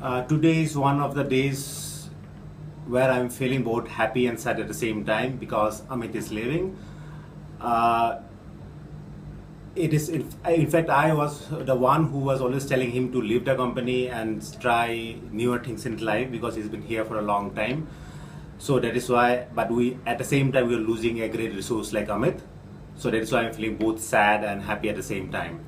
Today is one of the days where I'm feeling both happy and sad at the same time because Amit is leaving. Uh, in fact, I was the one who was always telling him to leave the company and try newer things in life because he's been here for a long time. So that is why, but we at the same time, we're losing a great resource like Amit. So that is why I'm feeling both sad and happy at the same time.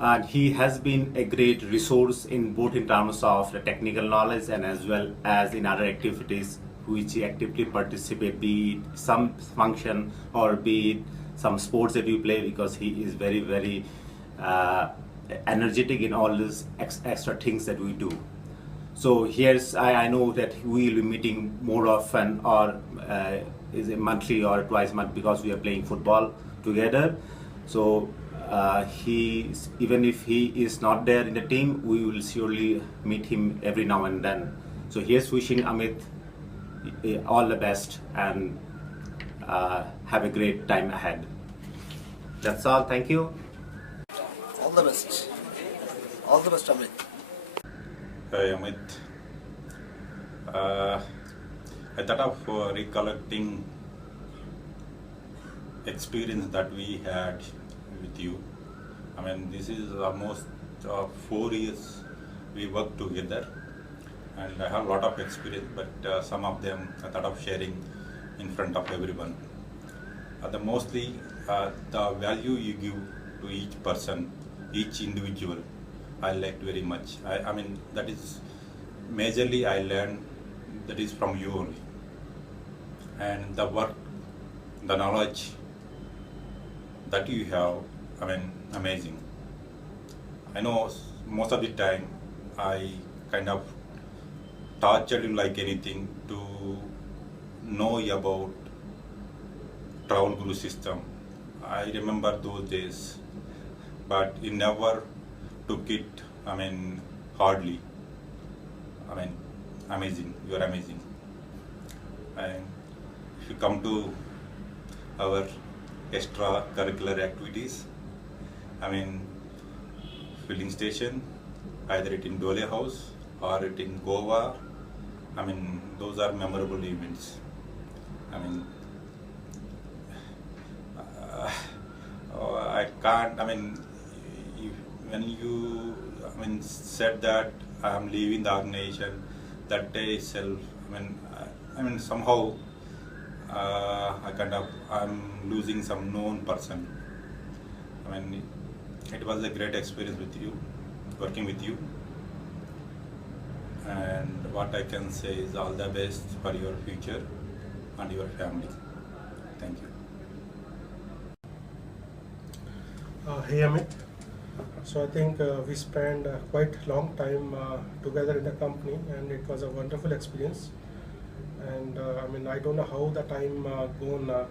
And he has been a great resource in both in terms of the technical knowledge and as well as in other activities which he actively participate, be it some function or be it some sports that we play, because he is very uh, energetic in all these extra things that we do. So here's I know that we will be meeting more often, or is it monthly or twice a month, because we are playing football together. So even if he is not there in the team, we will surely meet him every now and then. So here's wishing Amit all the best and have a great time ahead. That's all. Thank you. All the best. All the best, Amit. Hi Amit. I thought of recollecting experience that we had with you. I mean, this is almost 4 years we worked together, and I have a lot of experience, but some of them I thought of sharing in front of everyone. The value you give to each person, each individual, I liked very much. I mean, that is majorly I learned that is from you only. And the work, the knowledge that you have, I mean, amazing. I know most of the time I kind of tortured you like anything to know about Travel Guru system. I remember those days, but you never took it, I mean, hardly. I mean, amazing. You are amazing. And if you come to our extracurricular activities, I mean, filling station, either it in Dole House or it in Goa, I mean, those are memorable events. I mean, I can't, I mean, when you, I mean, said that I'm leaving the organization, that day itself, I mean, somehow I'm losing some known person. I mean, it was a great experience with you, working with you. And what I can say is all the best for your future and your family. Thank you. Hey Amit. So I think we spent quite long time together in the company, and it was a wonderful experience. And I mean, I don't know how the time gone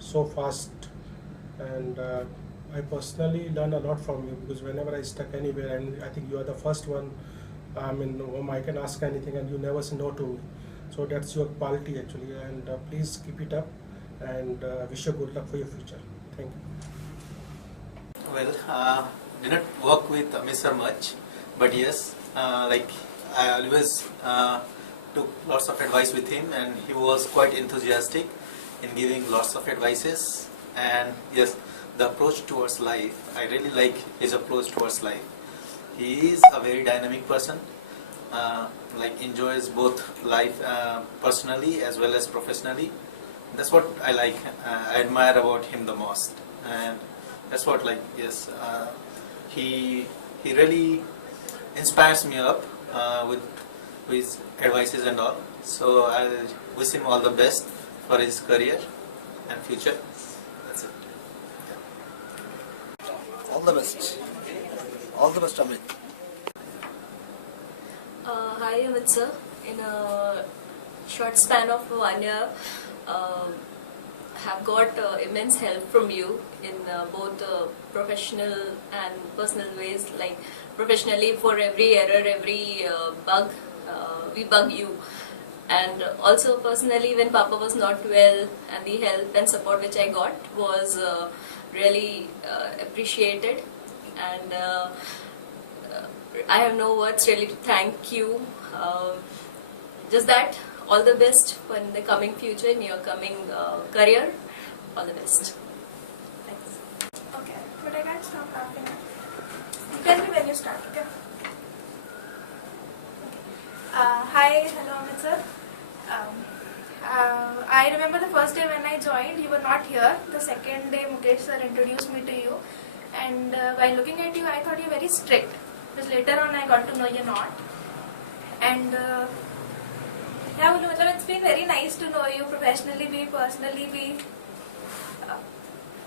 so fast. And I personally learn a lot from you, because whenever I stuck anywhere, and I think you are the first one, I mean, whom I can ask anything, and you never say no to me. So that's your quality actually. And please keep it up, and wish you good luck for your future. Thank you. Well, didn't work with Amit sir much, but yes, like I always took lots of advice with him, and he was quite enthusiastic in giving lots of advices. And yes, the approach towards life, I really like his approach towards life. He is a very dynamic person, like enjoys both life personally as well as professionally. That's what I like, I admire about him the most. And that's what, like, yes, he really inspires me up with his advices and all. So I wish him all the best for his career and future. That's it. All the best. All the best, Amit. Hi Amit sir. In a short span of 1 year, have got immense help from you in both professional and personal ways. Like professionally, for every error, every bug, we bug you. And also personally, when Papa was not well, and the help and support which I got was really appreciated. And I have no words really to thank you. Just that, all the best in the coming future, in your coming career. All the best. Thanks. Okay, but I can't stop laughing. Tell me when you start, okay? Hi, hello Amit sir. I remember the first day when I joined, you were not here. The second day, Mukesh sir introduced me to you. And while looking at you, I thought you were very strict. But later on, I got to know you're not. And yeah, it's been very nice to know you professionally, be personally, be.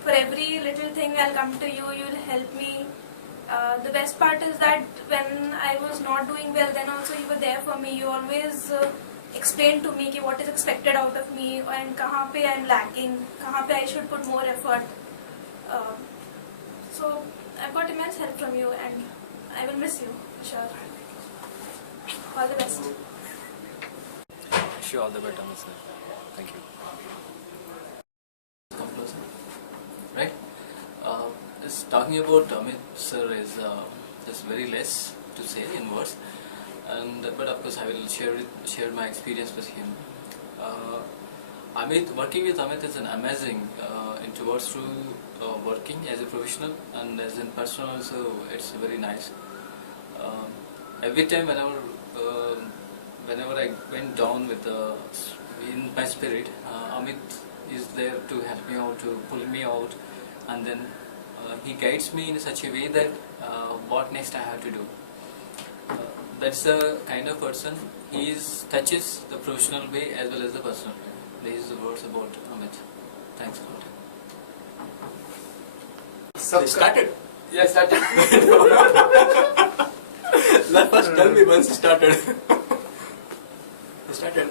For every little thing, I'll come to you, you'll help me. The best part is that when I was not doing well, then also you were there for me. You always explained to me what is expected out of me and kahan pe I'm lacking, kahan pe I should put more effort. So I've got immense help from you and I will miss you, sure. All the best. Wish you all the best, Amit sir. Thank you. Come closer. Right? Just talking about Amit sir is just very less to say in words, but of course I will share my experience with him. Working with Amit is an amazing towards through working as a professional and as a person also. It's very nice. Every time whenever I went down with in my spirit, Amit is there to help me out, to pull me out, and then he guides me in such a way that what next I have to do. That's the kind of person. He touches the professional way as well as the personal way. These are the words about Amit. Thanks a lot. So started? Yeah, started. Let first tell me once you started. You started.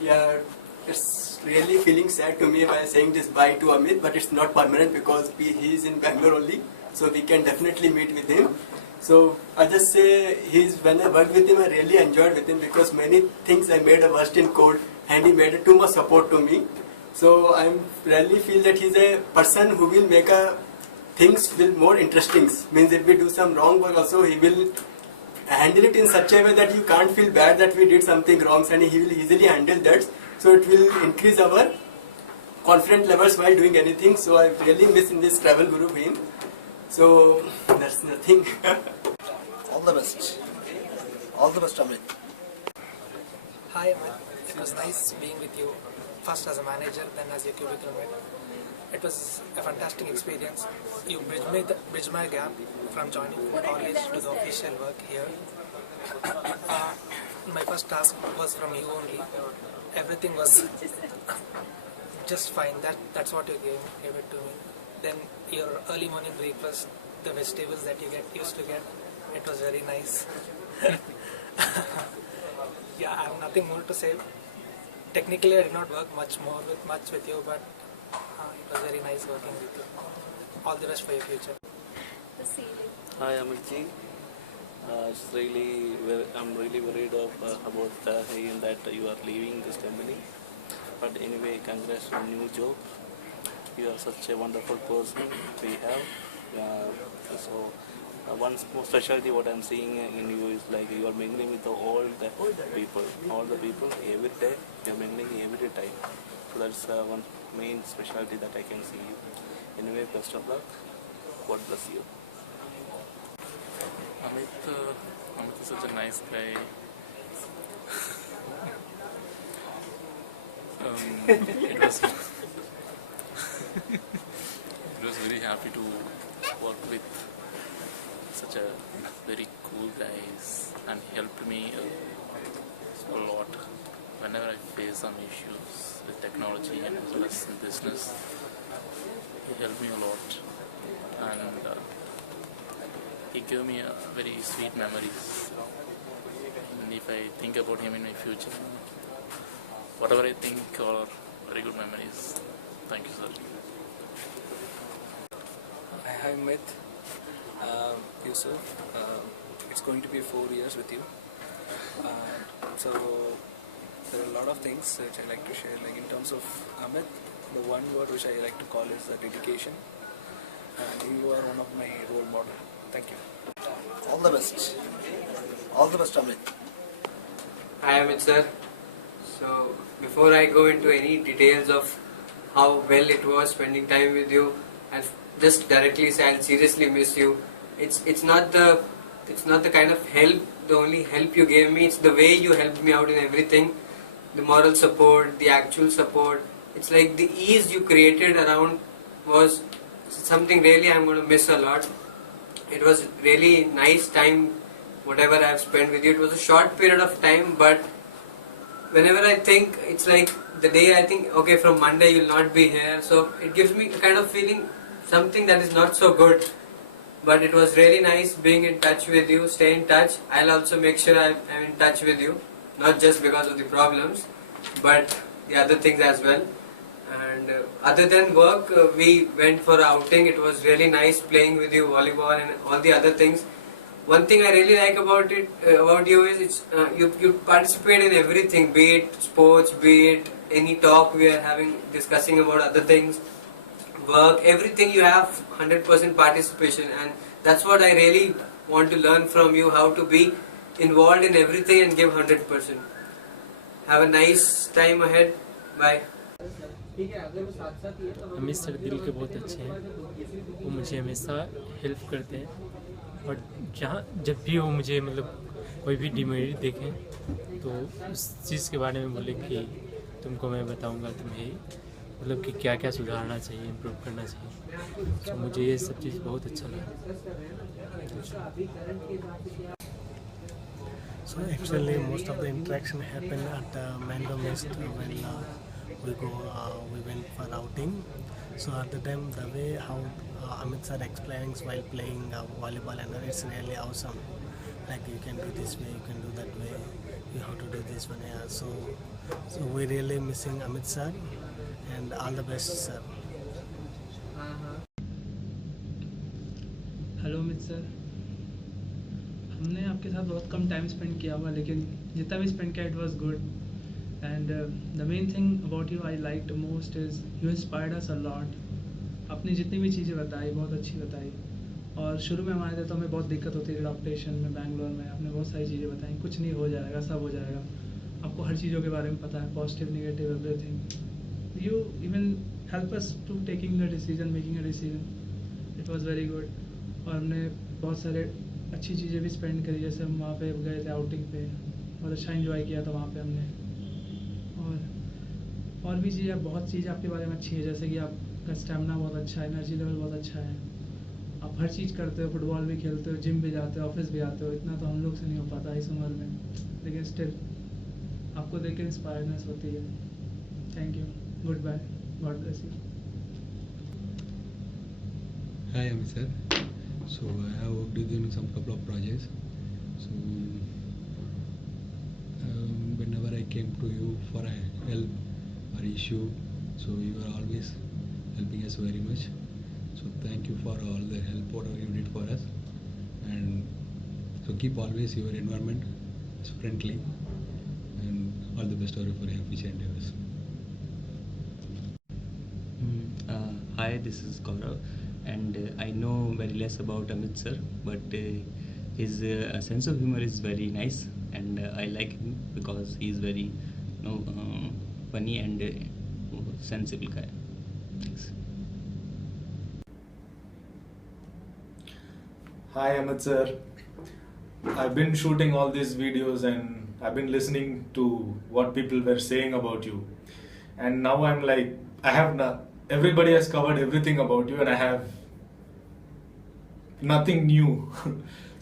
Yeah, it's really feeling sad to me by saying this bye to Amit, but it's not permanent because he is in Bangalore only, so we can definitely meet with him. So I just say when I worked with him, I really enjoyed with him because many things I made a worst in code and he made too much support to me. So I really feel that he's a person who will make things will more interesting. Means if we do some wrong work also, he will handle it in such a way that you can't feel bad that we did something wrong, and he will easily handle that. So it will increase our confidence levels while doing anything. So I really miss in this travel guru him. So that's nothing. All the best. All the best, Amit. Hi Amit, it was nice being with you, first as a manager, then as your cubicle mate. It was a fantastic experience. You bridged my gap from joining the college to the official work here. My first task was from you only. Everything was just fine. That's what you gave it to me. Then your early morning breakfast, the vegetables that you used to get, it was very nice. Yeah, I have nothing more to say. Technically, I did not work much with you, but it was very nice working with you. All the best for your future. Hi, Amitji. I'm really worried about hearing that you are leaving this company. But anyway, congrats on new job. You are such a wonderful person we have. One more specialty what I'm seeing in you is like you are mingling with all the people every day. You are mingling every time. So that's one main specialty that I can see you. Anyway, best of luck. God bless you. Amit is such a nice guy. It was very happy to work with such a very cool guys, and he helped me a lot whenever I face some issues with technology and as well as in business. He helped me a lot, and he gave me very sweet memories. And if I think about him in my future, whatever I think are very good memories. Thank you, sir. I have met Yusuf. It's going to be 4 years with you. So there are a lot of things which I like to share. Like in terms of Amit, the one word which I like to call is dedication. And you are one of my role models. Thank you. All the best. All the best, Amit. Hi Amit sir. So before I go into any details of how well it was spending time with you, I'll just directly say I'll seriously miss you. It's not the kind of help, the only help you gave me, it's the way you helped me out in everything. The moral support, the actual support. It's like the ease you created around was something really I'm going to miss a lot. It was really nice time, whatever I've spent with you. It was a short period of time, but whenever I think, it's like the day I think, okay, from Monday you'll not be here. So it gives me a kind of feeling, something that is not so good. But it was really nice being in touch with you, stay in touch. I'll also make sure I'm in touch with you, not just because of the problems, but the other things as well. And other than work, we went for an outing. It was really nice playing with you volleyball and all the other things. One thing I really like about you is you participate in everything, be it sports, be it any talk we are having, discussing about other things, work, everything you have 100% participation, and that's what I really want to learn from you, how to be involved in everything and give 100%. Have a nice time ahead. Bye. Amit sir दिल के बहुत अच्छे हैं, वो मुझे हमेशा help करते हैं और जब भी वो मुझे मतलब कोई भी डिमेरिट देखें तो उस चीज़ के बारे में बोले कि तुमको मैं बताऊंगा तुम्हें मतलब कि क्या क्या सुधारना चाहिए, इम्प्रूव करना चाहिए। तो मुझे ये सब चीज़ बहुत अच्छा लगा। So actually most of the interaction happened at Mango Mist when we went for outing. So at the time, the way how Amit sir explaining while playing volleyball, and it's really awesome. Like you can do this way, you can do that way, you have to do this one. Yeah. So we're really missing Amit sir, and all the best, sir. Hello Amit sir, हमने आपके साथ बहुत कम time spend किया हुआ, लेकिन जितना भी spend किया it was good. And the main thing about you I like most is you inspired us a lot. आपने जितनी भी चीज़ें बताई बहुत अच्छी बताई, और शुरू में हमारे तो हमें बहुत दिक्कत होती थी अडॉप्टेशन में बैंगलोर में. आपने बहुत सारी चीज़ें बताई, कुछ नहीं हो जाएगा, सब हो जाएगा. आपको हर चीज़ों के बारे में पता है, positive negative everything. You even help us to taking the decision, making a decision. It was very good. और हमने बहुत सारे अच्छी चीज़ें भी स्पेंड करी, जैसे हम वहाँ पे गए थे आउटिंग पे, बहुत अच्छा एंजॉय किया था वहाँ पे हमने. और भी चीज़ें, बहुत चीज़ें आपके बारे में अच्छी है, जैसे कि आपका स्टेमिना बहुत अच्छा है, एनर्जी लेवल बहुत अच्छा है, आप हर चीज़ करते हो, फुटबॉल भी खेलते हो, जिम भी जाते हो, ऑफिस भी आते हो. इतना तो हम लोग से नहीं हो पाता इस उम्र में, लेकिन स्टिल आपको देख के इंस्पायरनेस होती है. Thank you. Good bye. God bless you. Hi, Amit sir. So I have worked with you in some couple of projects. So whenever I came to you for a help or issue, so you are always helping us very much. So thank you for all the help whatever you did for us. And so keep always your environment friendly, and all the best for your future endeavors. Hi, this is Gaurav. And I know very less about Amit sir, but his sense of humor is very nice, and I like him because he is very funny and sensible guy. Thanks. Hi Amit sir, I've been shooting all these videos and I've been listening to what people were saying about you, and now I'm like, everybody has covered everything about you and I have nothing new.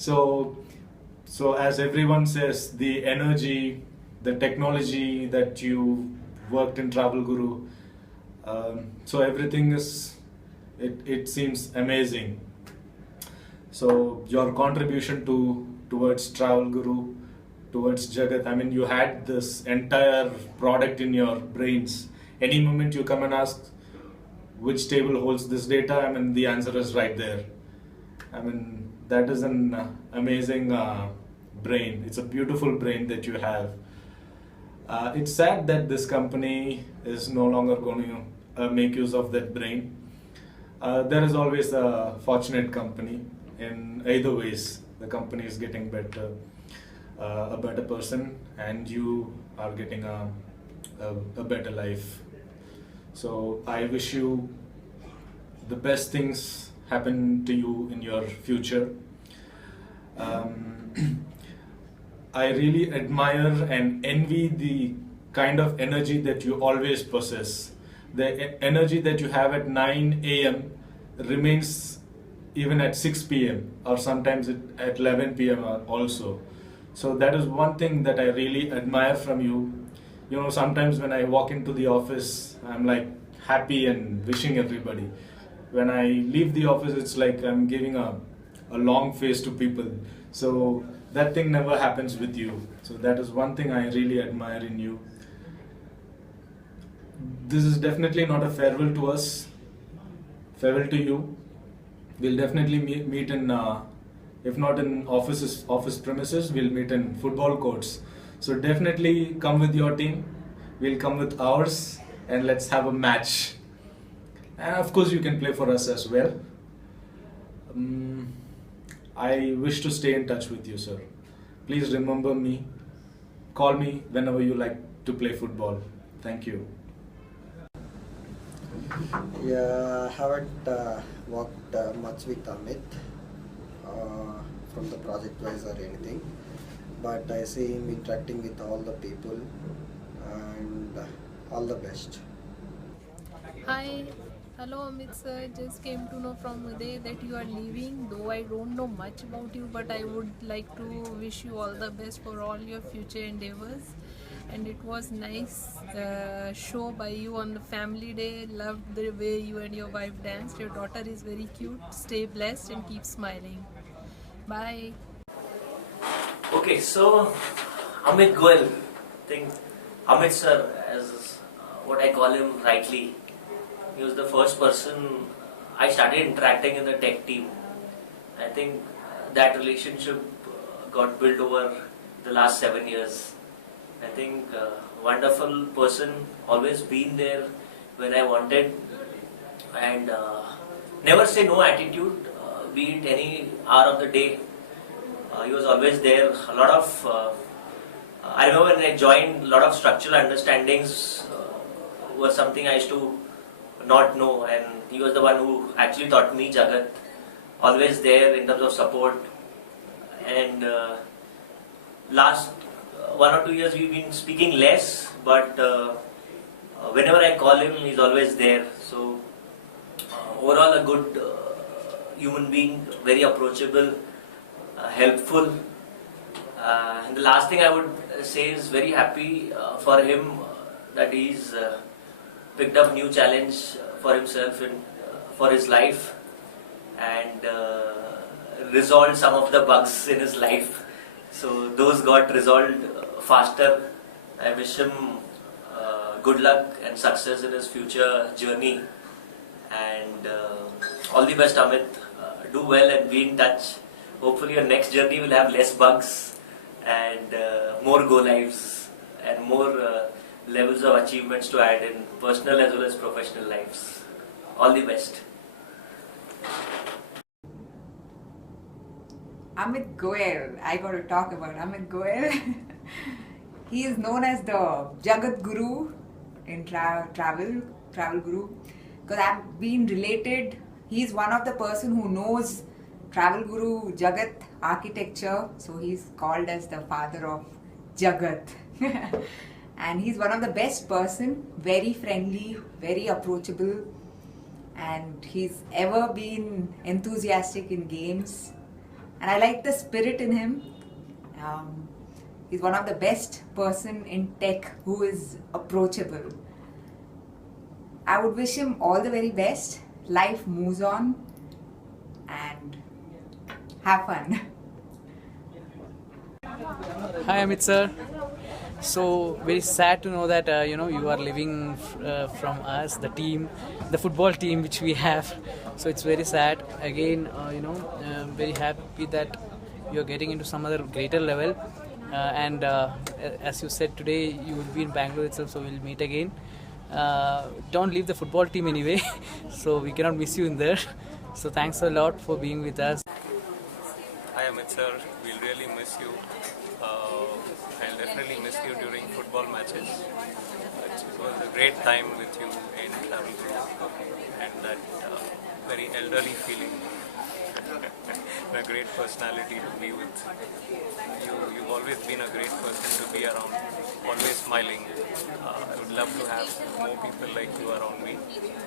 so as everyone says, the energy, the technology that you worked in Travel Guru, so everything is, it seems amazing. So your contribution towards Travel Guru, towards Jagat, I mean, you had this entire product in your brains. Any moment you come and ask which table holds this data, I mean, the answer is right there. I mean, that is an amazing brain. It's a beautiful brain that you have. It's sad that this company is no longer going to make use of that brain. There is always a fortunate company in either ways. the company is getting better, a better person, and you are getting a better life. So I wish you the best things happen to you in your future. I really admire and envy the kind of energy that you always possess. The energy that you have at 9 a.m. remains even at 6 p.m. or sometimes at 11 p.m. also. So that is one thing that I really admire from you. You know, sometimes when I walk into the office, I'm like happy and wishing everybody. When I leave the office, it's like I'm giving a long face to people. So that thing never happens with you. So that is one thing I really admire in you. This is definitely not a farewell to us. Farewell to you. We'll definitely meet in, if not in office premises, we'll meet in football courts. So definitely come with your team. We'll come with ours, and let's have a match. And of course, you can play for us as well. I wish to stay in touch with you, sir. Please remember me. Call me whenever you like to play football. Thank you. Yeah, I haven't worked much with Amit from the project wise or anything, but I see him interacting with all the people, and all the best. Hi, hello Amit sir. Just came to know from Uday that you are leaving. Though I don't know much about you, but I would like to wish you all the best for all your future endeavors. And it was nice show by you on the family day. Loved the way you and your wife danced. Your daughter is very cute. Stay blessed and keep smiling. Bye. Okay, so Amit Goel, I think Amit sir, as what I call him rightly, he was the first person I started interacting in the tech team. I think that relationship got built over the last 7 years. I think wonderful person, always been there when I wanted, and never say no attitude, be it any hour of the day. He was always there. A lot of, I remember when I joined, a lot of structural understandings were something I used to not know, and he was the one who actually taught me Jagat. Always there in terms of support, and last 1 or 2 years we've been speaking less, but whenever I call him, he's always there. So overall a good human being, very approachable, helpful. And the last thing I would say is very happy for him that he's picked up new challenge for himself and for his life, and resolved some of the bugs in his life. So those got resolved faster. I wish him good luck and success in his future journey, and all the best, Amit. Do well and be in touch. Hopefully your next journey will have less bugs and more go lives and more levels of achievements to add in personal as well as professional lives. All the best. Amit Goel, I got to talk about Amit Goel. He is known as the Jagat Guru in travel guru, because I've been related. He's one of the person who knows travel guru Jagat architecture, so he's called as the father of Jagat. And he's one of the best person, very friendly, very approachable, and he's ever been enthusiastic in games. And I like the spirit in him. He's one of the best person in tech who is approachable. I would wish him all the very best. Life moves on, and have fun. Hi Amit sir. So very sad to know that you are leaving from us, the team, the football team which we have. So it's very sad. Again, very happy that you are getting into some other greater level. And as you said today, you will be in Bangalore itself, so we'll meet again. Don't leave the football team anyway. So we cannot miss you in there. So thanks a lot for being with us. Hi Amit. Amit sir, we'll really miss you. I'll definitely miss you during football matches. It was a great time with you in Travel Guru, and that very elderly feeling. And a great personality to be with. You've always been a great person to be around, always smiling. I would love to have more people like you around me,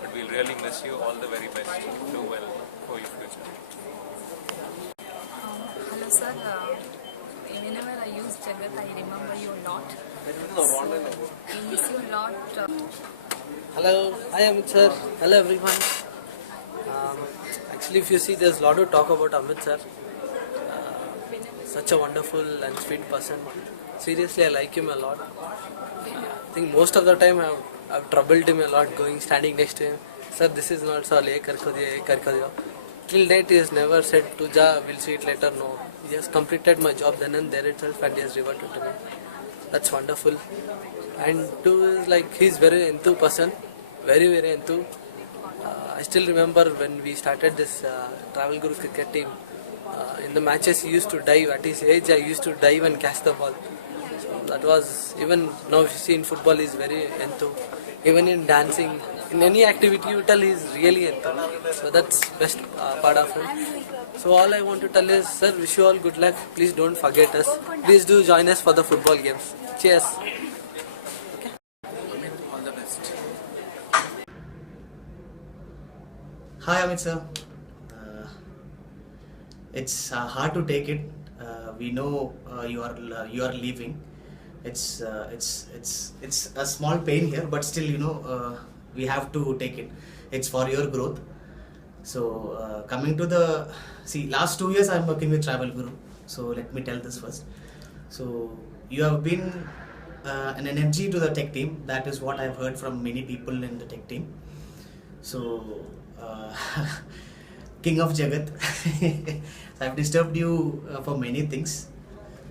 but we'll really miss you. All the very best. Do well for your future. Hello sir, whenever I use Jagat, I remember you a lot. I miss you a lot. Hello, hi Amit sir. Hello everyone. Actually, if you see, there's a lot to talk about Amit sir. Such a wonderful and sweet person. Seriously, I like him a lot. I think most of the time I've troubled him a lot, standing next to him. Sir, this is not so. Till date, he has never said, "Tuja, we'll see it later." No, he has completed my job then and there itself, and he has reverted to me. That's wonderful. And two is like he's very enthu person, very enthu. I still remember when we started this Travel Guru cricket team. In the matches, he used to dive. At his age, I used to dive and catch the ball. So that was, even now if you see in football, he's very enthu. Even in dancing, in any activity you tell, he's really enthu. So that's best part of him. So all I want to tell is, sir, wish you all good luck. Please don't forget us. Please do join us for the football games. Cheers. All the best. Hi Amit sir. It's hard to take it. We know you are leaving. It's a small pain here, but still we have to take it. It's for your growth. So coming to last 2 years I'm working with Travel Guru. So let me tell this first. So you have been an energy to the tech team. That is what I've heard from many people in the tech team. So King of Jagat. So I've disturbed you for many things.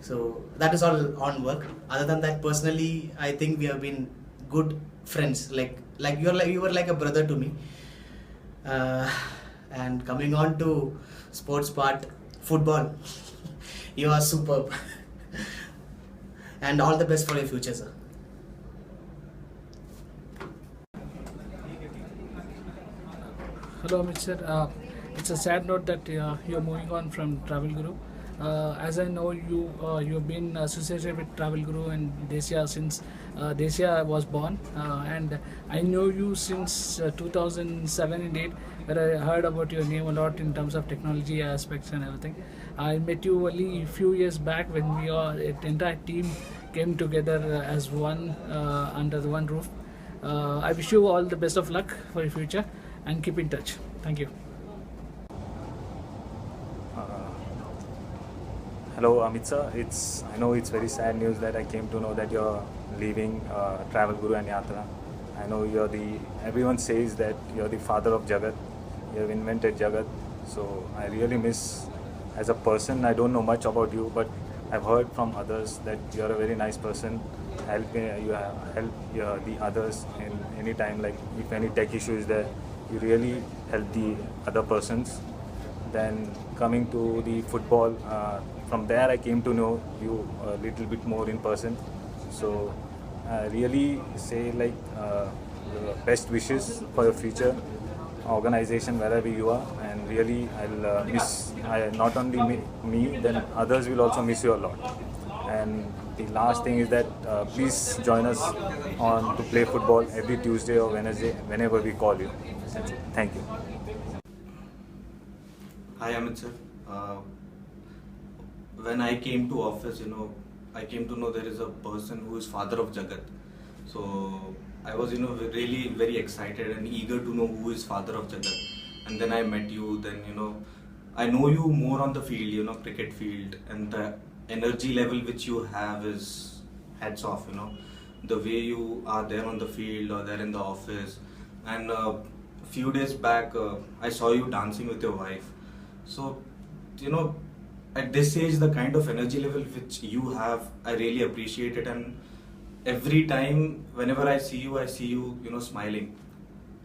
So that is all on work. Other than that, personally, I think we have been good friends. Like you were like a brother to me. And coming on to sports part, football, you are superb. And all the best for your future, sir. Hello, Amit sir. It's a sad note that you're moving on from Travel Guru. As I know, you've been associated with Travel Guru and Desia since Desia was born, and I know you since 2007 and 8, where I heard about your name a lot in terms of technology aspects and everything. I met you only a few years back when the entire team came together as one under the one roof. I wish you all the best of luck for your future and keep in touch. Thank you. Hello Amit sir, I know it's very sad news that I came to know that you're leaving Travel Guru and Yatra. I know everyone says that you're the father of Jagat, you have invented Jagat, so I really miss, as a person, I don't know much about you, but I've heard from others that you're a very nice person, you help the others in any time, like if any tech issue is there, you really help the other persons. Then coming to the football, from there I came to know you a little bit more in person. So I really say best wishes for your future organization wherever you are, and really I'll miss not only me, then others will also miss you a lot. And the last thing is that please join us to play football every Tuesday or Wednesday whenever we call you. Thank you. Hi Amit sir. When I came to office, I came to know there is a person who is father of Jagat. So I was, really very excited and eager to know who is father of Jagat. And then I met you. Then I know you more on the field, cricket field, and the energy level which you have is hats off. The way you are there on the field or there in the office. And a few days back, I saw you dancing with your wife. So, at this age, the kind of energy level which you have, I really appreciate it. And every time, whenever I see you, smiling.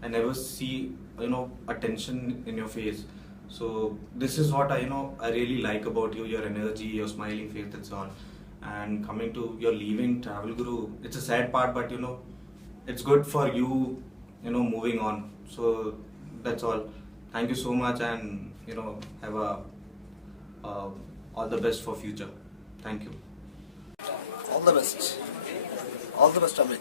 I never see, a tension in your face. So this is what I really like about you, your energy, your smiling face, that's all. And coming to your leaving Travel Guru, it's a sad part, but it's good for you, moving on. So that's all. Thank you so much, and have all the best for future. Thank you. All the best. All the best, Amit.